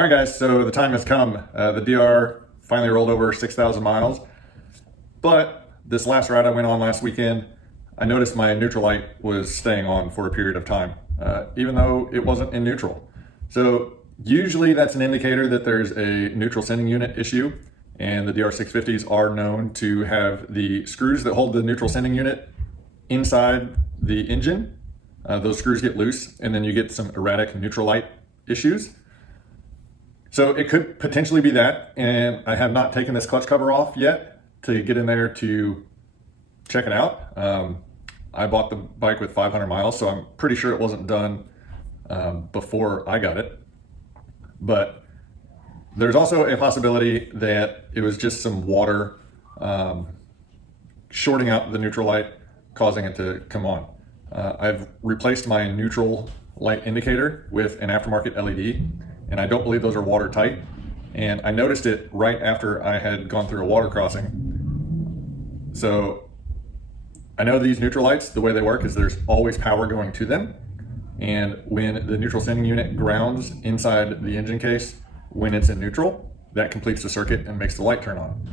All right, guys, so the time has come. The DR finally rolled over 6,000 miles, but this last ride I went on last weekend, I noticed my neutral light was staying on for a period of time, even though it wasn't in neutral. So usually that's an indicator that there's a neutral sending unit issue, and the DR650s are known to have the screws that hold the neutral sending unit inside the engine. Those screws get loose, and then you get some erratic neutral light issues. So it could potentially be that, and I have not taken this clutch cover off yet to get in there to check it out. I bought the bike with 500 miles, so I'm pretty sure it wasn't done before I got it. But there's also a possibility that it was just some water shorting out the neutral light, causing it to come on. I've replaced my neutral light indicator with an aftermarket LED, and I don't believe those are watertight. And I noticed it right after I had gone through a water crossing. So I know these neutral lights, the way they work is there's always power going to them. And when the neutral sending unit grounds inside the engine case, when it's in neutral, that completes the circuit and makes the light turn on.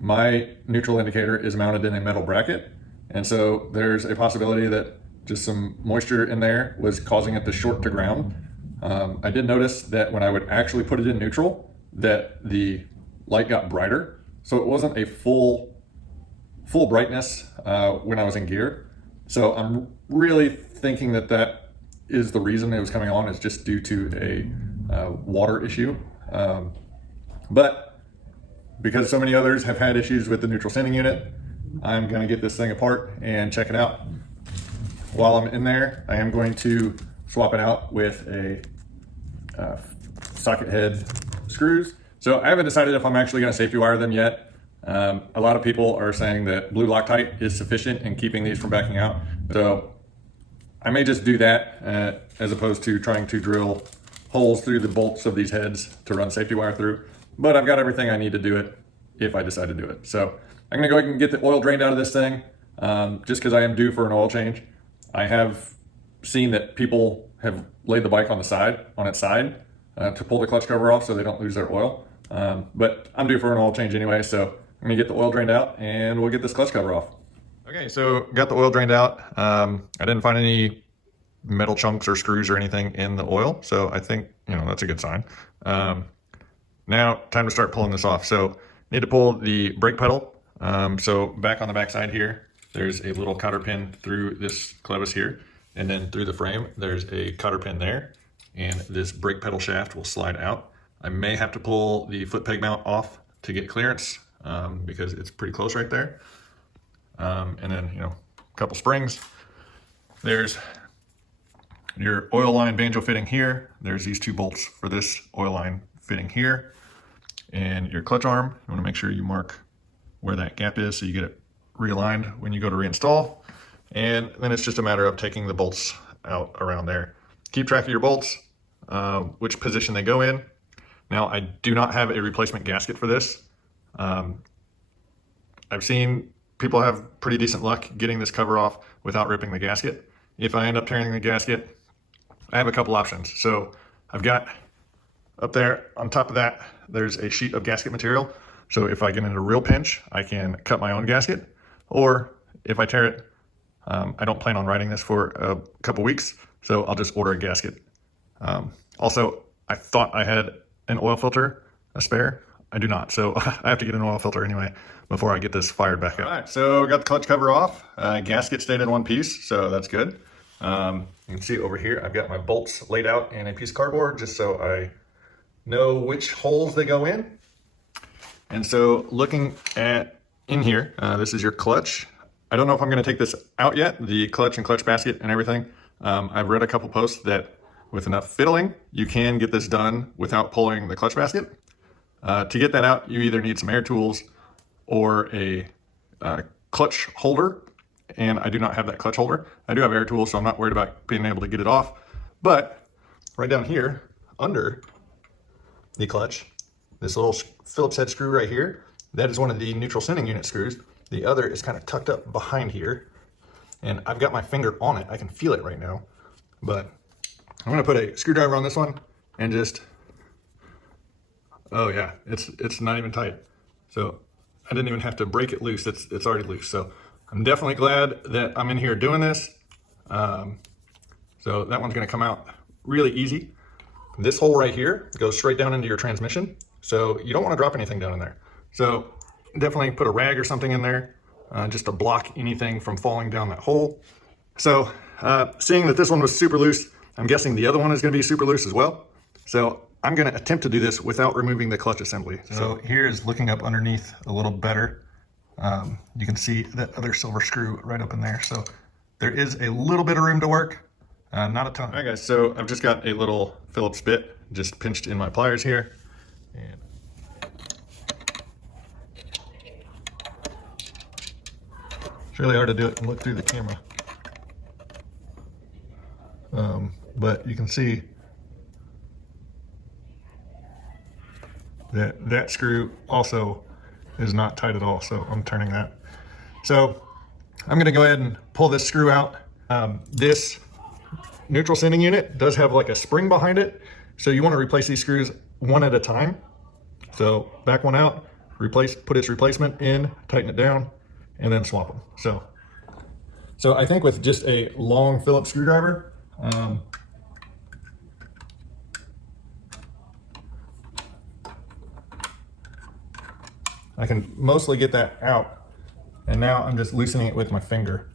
My neutral indicator is mounted in a metal bracket. And so there's a possibility that just some moisture in there was causing it to short to ground. I did notice that when I would actually put it in neutral, that the light got brighter. So it wasn't a full brightness when I was in gear. So I'm really thinking that that is the reason it was coming on, is just due to a water issue. But because so many others have had issues with the neutral sending unit, I'm going to get this thing apart and check it out. While I'm in there, I am going to swap it out with a socket head screws. So I haven't decided if I'm actually going to safety wire them yet. A lot of people are saying that blue Loctite is sufficient in keeping these from backing out. So I may just do that as opposed to trying to drill holes through the bolts of these heads to run safety wire through. But I've got everything I need to do it if I decide to do it. So I'm gonna go ahead and get the oil drained out of this thing, just because I am due for an oil change. I have seen that people have laid the bike on its side to pull the clutch cover off so they don't lose their oil. But I'm due for an oil change anyway, so I'm gonna get the oil drained out and we'll get this clutch cover off. Okay, so got the oil drained out. I didn't find any metal chunks or screws or anything in the oil, so I think, that's a good sign. Now, time to start pulling this off. So need to pull the brake pedal. So back on the back side here, there's a little cotter pin through this clevis here, and then through the frame, there's a cotter pin there, and this brake pedal shaft will slide out. I may have to pull the foot peg mount off to get clearance because it's pretty close right there. And then, a couple springs. There's your oil line banjo fitting here. There's these two bolts for this oil line fitting here. And your clutch arm, you want to make sure you mark where that gap is so you get it realigned when you go to reinstall. And then it's just a matter of taking the bolts out around there. Keep track of your bolts, which position they go in. Now, I do not have a replacement gasket for this. I've seen people have pretty decent luck getting this cover off without ripping the gasket. If I end up tearing the gasket, I have a couple options. So I've got up there on top of that, there's a sheet of gasket material. So if I get in a real pinch, I can cut my own gasket. Or if I tear it, I don't plan on riding this for a couple weeks, so I'll just order a gasket. Also, I thought I had an oil filter, a spare. I do not, so I have to get an oil filter anyway before I get this fired back up. All right, so got the clutch cover off. Gasket stayed in one piece, so that's good. You can see over here, I've got my bolts laid out in a piece of cardboard just so I know which holes they go in. And so looking at in here, this is your clutch. I don't know if I'm going to take this out yet, the clutch and clutch basket and everything. I've read a couple posts that with enough fiddling, you can get this done without pulling the clutch basket. To get that out, you either need some air tools or a clutch holder. And I do not have that clutch holder. I do have air tools, so I'm not worried about being able to get it off. But right down here, under the clutch, this little Phillips head screw right here, that is one of the neutral sending unit screws. The other is kind of tucked up behind here. And I've got my finger on it. I can feel it right now. But I'm going to put a screwdriver on this one and just Oh yeah, it's not even tight. So I didn't even have to break it loose. It's already loose. So I'm definitely glad that I'm in here doing this. So that one's gonna come out really easy. This hole right here goes straight down into your transmission. So you don't wanna drop anything down in there. So definitely put a rag or something in there just to block anything from falling down that hole. So seeing that this one was super loose, I'm guessing the other one is gonna be super loose as well. So I'm gonna attempt to do this without removing the clutch assembly. So here is looking up underneath a little better. You can see that other silver screw right up in there. So there is a little bit of room to work, not a ton. All right guys, so I've just got a little Phillips bit just pinched in my pliers here. And it's really hard to do it and look through the camera. But you can see that screw also is not tight at all, so I'm turning that. So I'm gonna go ahead and pull this screw out. This neutral sending unit does have like a spring behind it, so you wanna replace these screws one at a time. So back one out, put its replacement in, tighten it down, and then swap them. So I think with just a long Phillips screwdriver, I can mostly get that out, and now I'm just loosening it with my finger.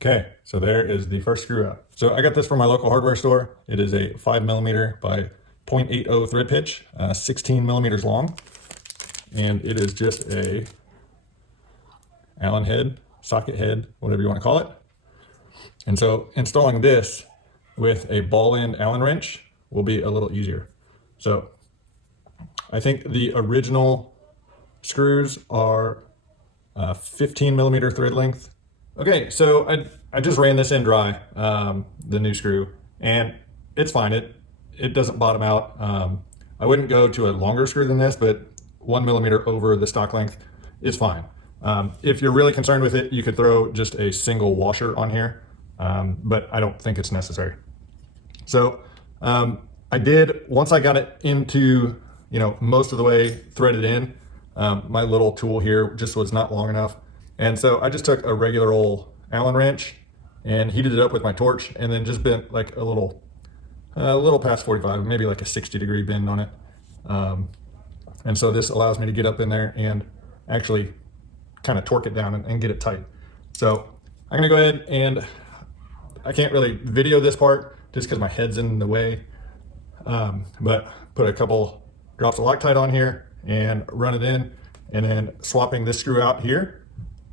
Okay, so there is the first screw out. So I got this from my local hardware store. It is a 5mm by 0.80 thread pitch, 16 millimeters long, and it is just a Allen head, socket head, whatever you want to call it. And so installing this with a ball end Allen wrench will be a little easier. So I think the original screws are 15mm thread length. Okay, so I just ran this in dry, the new screw, and it's fine. It doesn't bottom out. I wouldn't go to a longer screw than this, but 1mm over the stock length is fine. If you're really concerned with it, you could throw just a single washer on here, but I don't think it's necessary. So I did, once I got it into, most of the way threaded in, my little tool here just was not long enough. And so I just took a regular old Allen wrench and heated it up with my torch, and then just bent like a little past 45, maybe like a 60-degree bend on it. And so this allows me to get up in there and actually kind of torque it down and get it tight. So I'm gonna go ahead, and I can't really video this part just because my head's in the way, but put a couple drops of Loctite on here and run it in, and then swapping this screw out here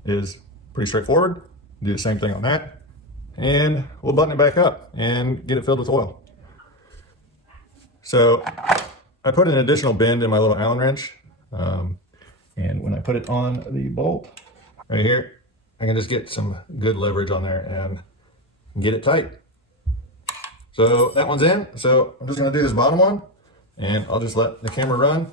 is pretty straightforward. Do the same thing on that, and we'll button it back up and get it filled with oil. So I put an additional bend in my little Allen wrench, and when I put it on the bolt right here, I can just get some good leverage on there and get it tight. So that one's in. So I'm just gonna do this bottom one, and I'll just let the camera run.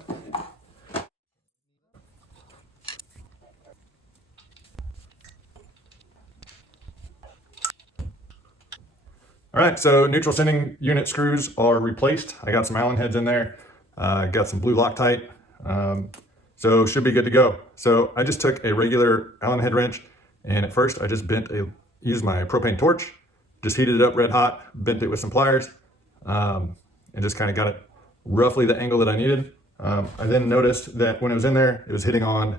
All right, so neutral sending unit screws are replaced. I got some Allen heads in there. Got some blue Loctite. So should be good to go. So I just took a regular Allen head wrench, and at first I just used my propane torch, just heated it up red hot, bent it with some pliers, and just kind of got it roughly the angle that I needed. I then noticed that when it was in there, it was hitting on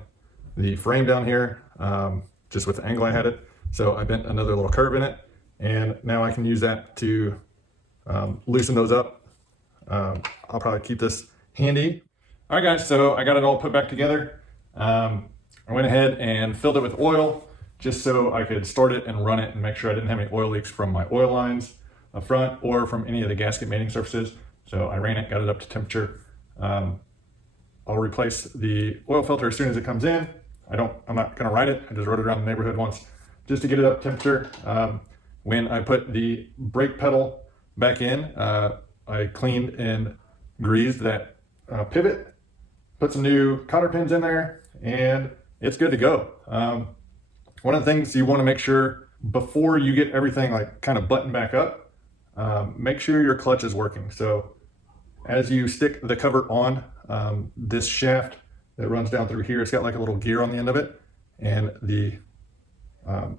the frame down here, just with the angle I had it. So I bent another little curve in it, and now I can use that to loosen those up. I'll probably keep this handy. All right guys, so I got it all put back together. I went ahead and filled it with oil just so I could start it and run it and make sure I didn't have any oil leaks from my oil lines up front or from any of the gasket mating surfaces. So I ran it, got it up to temperature. I'll replace the oil filter as soon as it comes in. I'm not gonna ride it. I just rode it around the neighborhood once just to get it up to temperature. When I put the brake pedal back in, I cleaned and greased that pivot put some new cotter pins in there, and it's good to go. One of the things you want to make sure before you get everything like kind of buttoned back up, make sure your clutch is working. So as you stick the cover on, this shaft that runs down through here, it's got like a little gear on the end of it, and the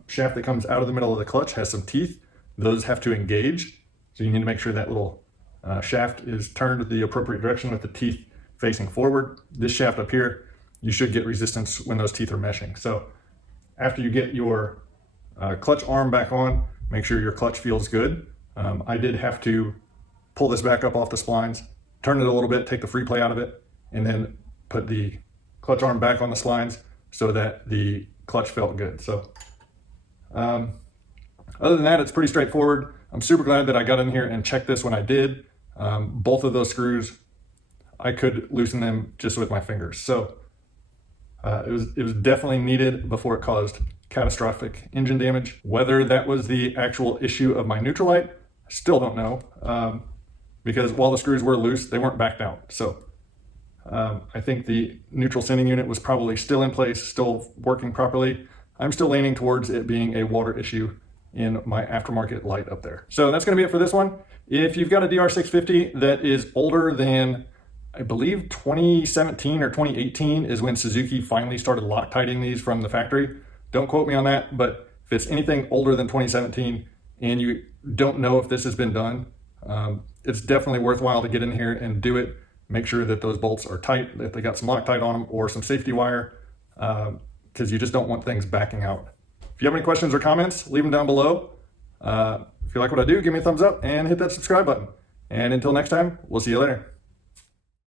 shaft that comes out of the middle of the clutch has some teeth. Those have to engage, so you need to make sure that little shaft is turned the appropriate direction with the teeth facing forward. This shaft up here, you should get resistance when those teeth are meshing. So after you get your clutch arm back on, make sure your clutch feels good. I did have to pull this back up off the splines, turn it a little bit, take the free play out of it, and then put the clutch arm back on the splines so that the clutch felt good. So other than that, it's pretty straightforward. I'm super glad that I got in here and checked this when I did. Both of those screws, I could loosen them just with my fingers. So it was definitely needed before it caused catastrophic engine damage. Whether that was the actual issue of my neutral light, I still don't know, because while the screws were loose, they weren't backed out. So I think the neutral sending unit was probably still in place, still working properly. I'm still leaning towards it being a water issue in my aftermarket light up there. So that's gonna be it for this one. If you've got a DR650 that is older than, I believe 2017 or 2018 is when Suzuki finally started Loctiting these from the factory. Don't quote me on that, but if it's anything older than 2017 and you don't know if this has been done, it's definitely worthwhile to get in here and do it. Make sure that those bolts are tight, that they got some Loctite on them or some safety wire, because you just don't want things backing out. If you have any questions or comments, leave them down below. If you like what I do, give me a thumbs up and hit that subscribe button. And until next time, we'll see you later.